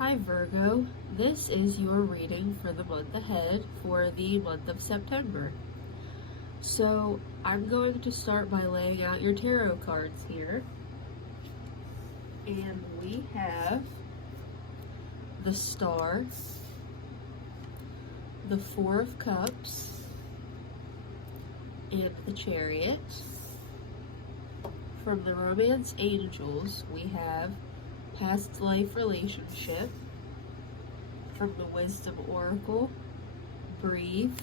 Hi Virgo, this is your reading for the month ahead for the month of September. So I'm going to start by laying out your tarot cards here. And we have the Star, the Four of Cups, and the Chariot. From the Romance Angels, we have Past Life Relationship. From the Wisdom Oracle, Breathe.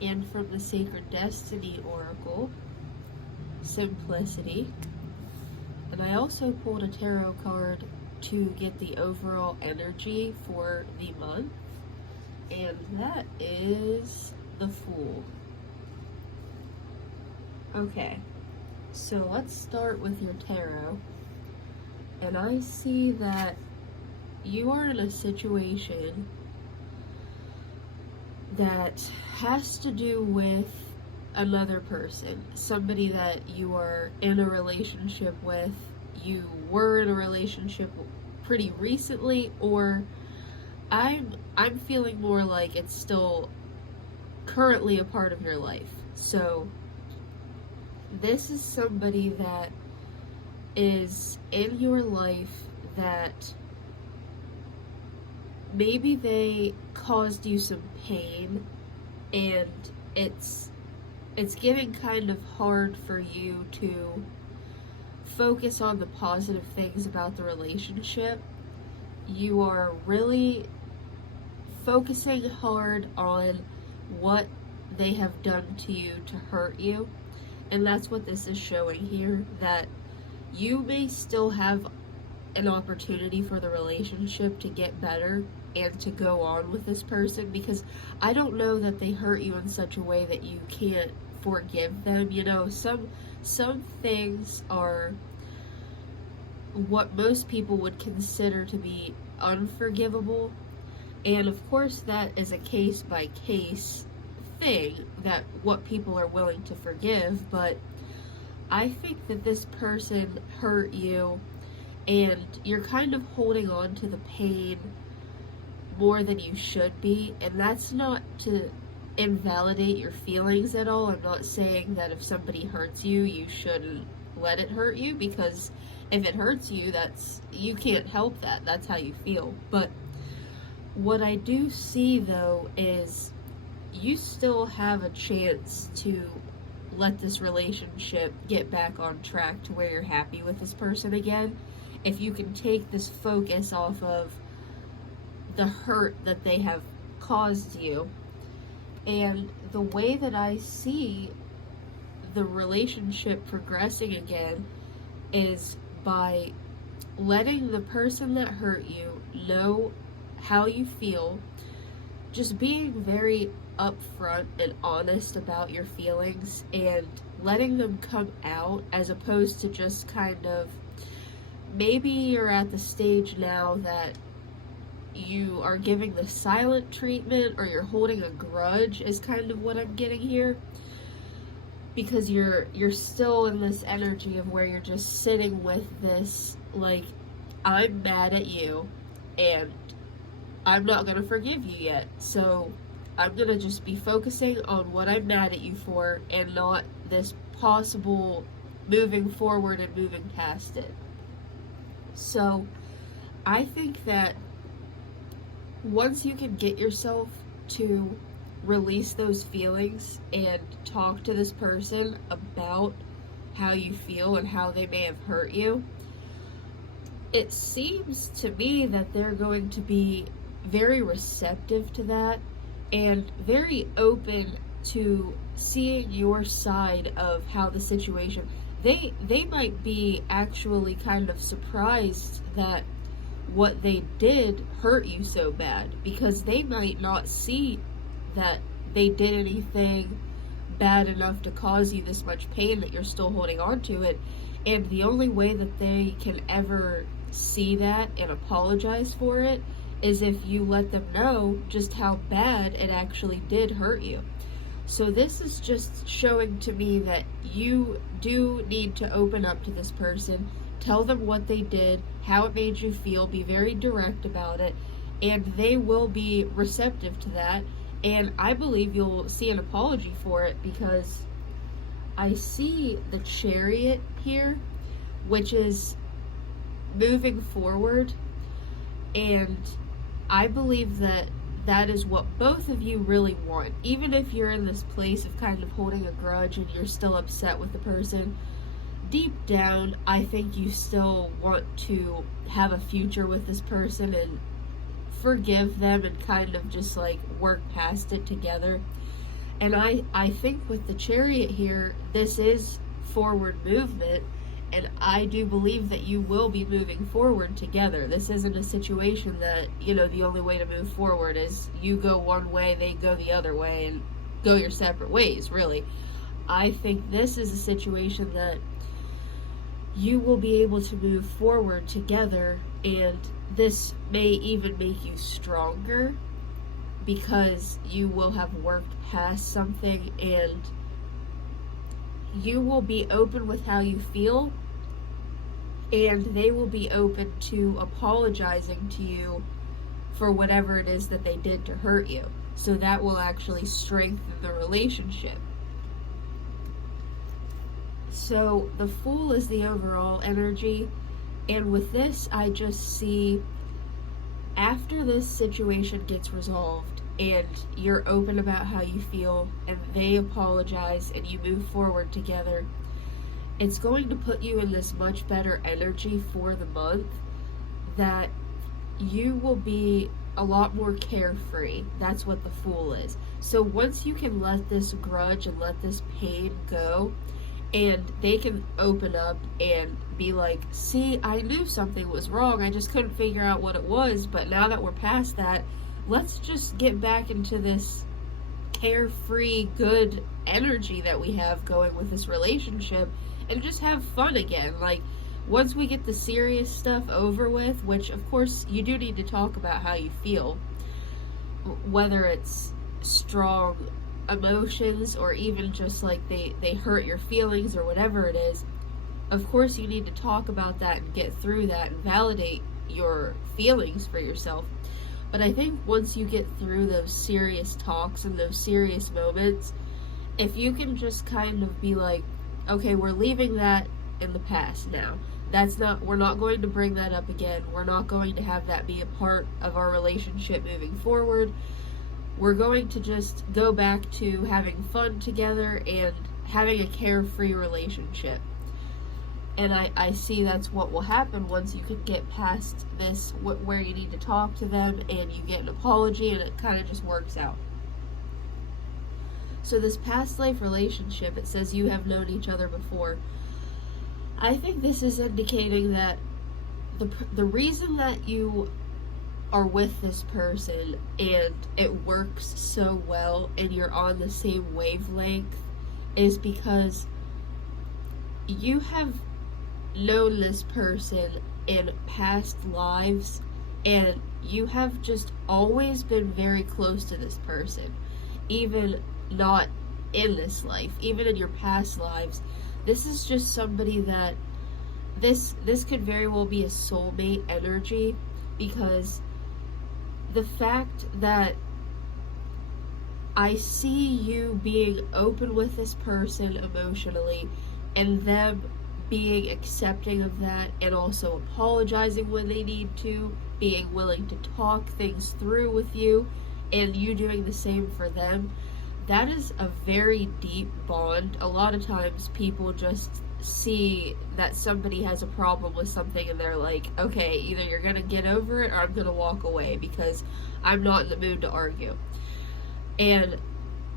And from the Sacred Destiny Oracle, Simplicity. And I also pulled a tarot card to get the overall energy for the month, and that is the Fool. Okay, so let's start with your tarot. And I see that you are in a situation that has to do with another person, somebody that you are in a relationship with, you were in a relationship pretty recently, or I'm feeling more like it's still currently a part of your life. So this is somebody that is in your life that maybe they caused you some pain, and it's getting kind of hard for you to focus on the positive things about the relationship. You are really focusing hard on what they have done to you to hurt you, and that's what this is showing here, that you may still have an opportunity for the relationship to get better and to go on with this person, because I don't know that they hurt you in such a way that you can't forgive them. You know, some things are what most people would consider to be unforgivable, and of course that is a case by case thing, that what people are willing to forgive. But I think that this person hurt you, and you're kind of holding on to the pain more than you should be, and that's not to invalidate your feelings at all. I'm not saying that if somebody hurts you, you shouldn't let it hurt you, because if it hurts you, you can't help that. That's how you feel. But what I do see, though, is you still have a chance to let this relationship get back on track to where you're happy with this person again, if you can take this focus off of the hurt that they have caused you. And the way that I see the relationship progressing again is by letting the person that hurt you know how you feel, just being very upfront and honest about your feelings and letting them come out, as opposed to just kind of, maybe you're at the stage now that you are giving the silent treatment, or you're holding a grudge, is kind of what I'm getting here, because you're still in this energy of where you're just sitting with this, like, I'm mad at you and I'm not gonna forgive you yet, so I'm gonna just be focusing on what I'm mad at you for, and not this possible moving forward and moving past it. So I think that once you can get yourself to release those feelings and talk to this person about how you feel and how they may have hurt you, it seems to me that they're going to be very receptive to that and very open to seeing your side of how the situation, they might be actually kind of surprised that what they did hurt you so bad, because they might not see that they did anything bad enough to cause you this much pain that you're still holding on to it. And the only way that they can ever see that and apologize for it is if you let them know just how bad it actually did hurt you. So this is just showing to me that you do need to open up to this person, Tell them what they did, how it made you feel, be very direct about it, and they will be receptive to that. And I believe you'll see an apology for it, because I see the Chariot here, which is moving forward, and I believe that that is what both of you really want. Even if you're in this place of kind of holding a grudge and you're still upset with the person, deep down, I think you still want to have a future with this person and forgive them and kind of just like work past it together. And I think with the Chariot here, this is forward movement, and I do believe that you will be moving forward together. This isn't a situation that, the only way to move forward is you go one way, they go the other way, and go your separate ways, really. I think this is a situation that you will be able to move forward together, and this may even make you stronger, because you will have worked past something, and you will be open with how you feel, and they will be open to apologizing to you for whatever it is that they did to hurt you. So that will actually strengthen the relationship. So the Fool is the overall energy, and with this, I just see after this situation gets resolved and you're open about how you feel and they apologize and you move forward together, it's going to put you in this much better energy for the month, that you will be a lot more carefree. That's what the Fool is. So once you can let this grudge and let this pain go, and they can open up and be like, see, I knew something was wrong, I just couldn't figure out what it was, but now that we're past that, let's just get back into this carefree, good energy that we have going with this relationship and just have fun again. Like, once we get the serious stuff over with, which of course you do need to talk about how you feel, whether it's strong emotions or even just like they hurt your feelings or whatever it is, of course you need to talk about that and get through that and validate your feelings for yourself. But I think once you get through those serious talks and those serious moments, if you can just kind of be like, okay, we're leaving that in the past now. We're not going to bring that up again. We're not going to have that be a part of our relationship moving forward. We're going to just go back to having fun together and having a carefree relationship. And I see that's what will happen once you can get past this, where you need to talk to them and you get an apology and it kind of just works out. So this past life relationship, it says you have known each other before. I think this is indicating that the reason that you are with this person and it works so well and you're on the same wavelength is because you have known this person in past lives, and you have just always been very close to this person, even not in this life, even in your past lives. This is just somebody that this could very well be a soulmate energy, because the fact that I see you being open with this person emotionally and them being accepting of that and also apologizing when they need to, being willing to talk things through with you, and you doing the same for them, that is a very deep bond. A lot of times people just see that somebody has a problem with something and they're like, okay, either you're gonna get over it or I'm gonna walk away because I'm not in the mood to argue. And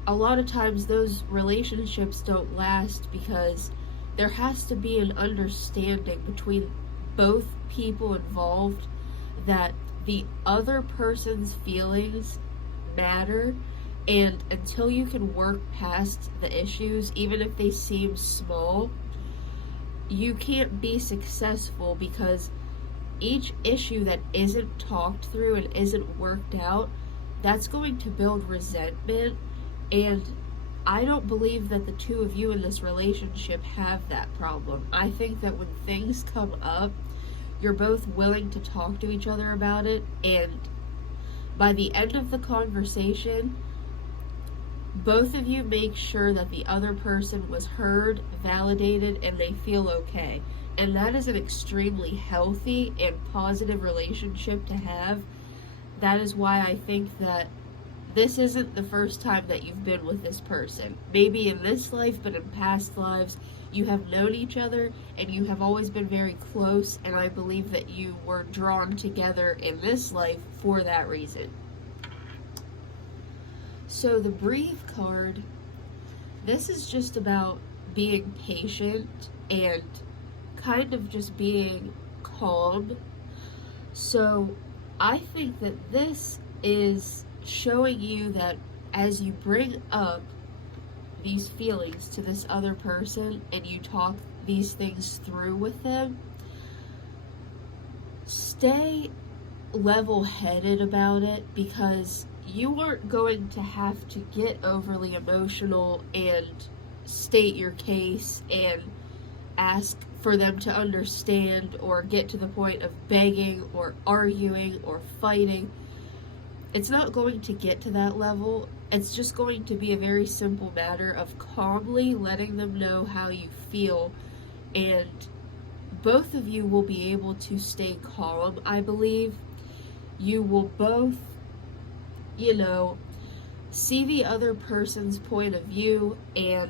a lot of times those relationships don't last because there has to be an understanding between both people involved that the other person's feelings matter, and until you can work past the issues, even if they seem small, you can't be successful, because each issue that isn't talked through and isn't worked out, that's going to build resentment. And I don't believe that the two of you in this relationship have that problem. I think that when things come up, you're both willing to talk to each other about it, and by the end of the conversation, both of you make sure that the other person was heard, validated, and they feel okay. And that is an extremely healthy and positive relationship to have. That is why I think that this isn't the first time that you've been with this person. Maybe in this life, but in past lives, you have known each other and you have always been very close, and I believe that you were drawn together in this life for that reason. So the Breathe card, this is just about being patient and kind of just being calm. So I think that this is showing you that as you bring up these feelings to this other person and you talk these things through with them, stay level-headed about it, because you aren't going to have to get overly emotional and state your case and ask for them to understand or get to the point of begging or arguing or fighting. It's not going to get to that level. It's just going to be a very simple matter of calmly letting them know how you feel, and both of you will be able to stay calm, I believe. You will both, see the other person's point of view and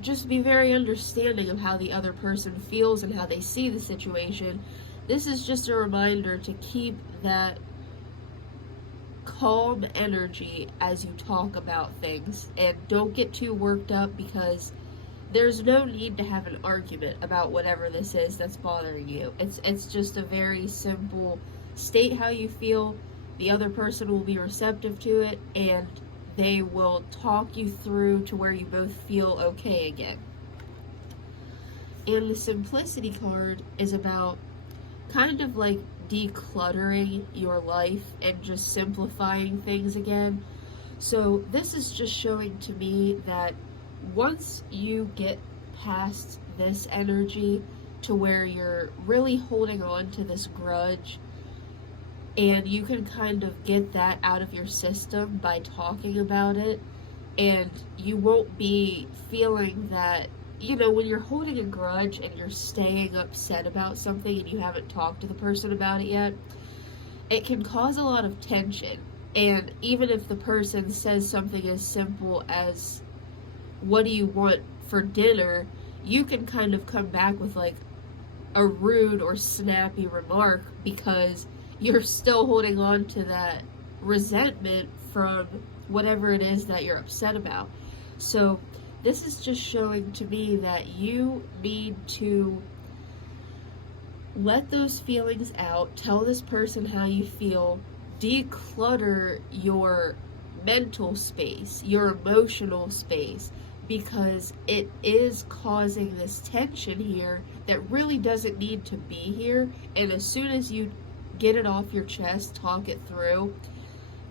just be very understanding of how the other person feels and how they see the situation. This is just a reminder to keep that calm energy as you talk about things, and don't get too worked up, because there's no need to have an argument about whatever this is that's bothering you. It's just a very simple state how you feel. The other person will be receptive to it, and they will talk you through to where you both feel okay again. And the Simplicity card is about kind of like decluttering your life and just simplifying things again. So this is just showing to me that once you get past this energy to where you're really holding on to this grudge, and you can kind of get that out of your system by talking about it, and you won't be feeling that, when you're holding a grudge and you're staying upset about something and you haven't talked to the person about it yet, it can cause a lot of tension. And even if the person says something as simple as, "What do you want for dinner?" you can kind of come back with like a rude or snappy remark, because you're still holding on to that resentment from whatever it is that you're upset about. So this is just showing to me that you need to let those feelings out, tell this person how you feel, declutter your mental space, your emotional space, because it is causing this tension here that really doesn't need to be here. And as soon as you get it off your chest, talk it through,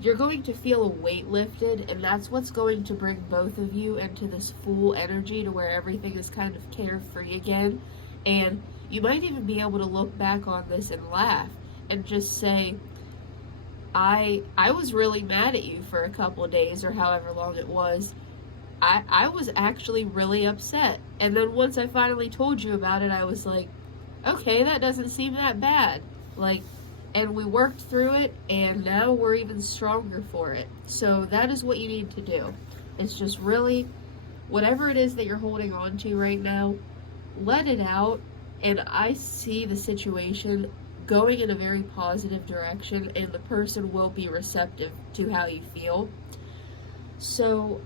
you're going to feel a weight lifted, and that's what's going to bring both of you into this full energy to where everything is kind of carefree again. And you might even be able to look back on this and laugh and just say, I was really mad at you for a couple of days, or however long it was. I was actually really upset. And then once I finally told you about it, I was like, okay, that doesn't seem that bad. And we worked through it, and now we're even stronger for it. So that is what you need to do. It's just really, whatever it is that you're holding on to right now, let it out. And I see the situation going in a very positive direction, and the person will be receptive to how you feel. So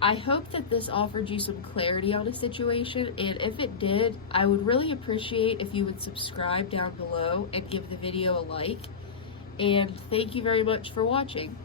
I hope that this offered you some clarity on a situation, and if it did, I would really appreciate if you would subscribe down below and give the video a like. And thank you very much for watching.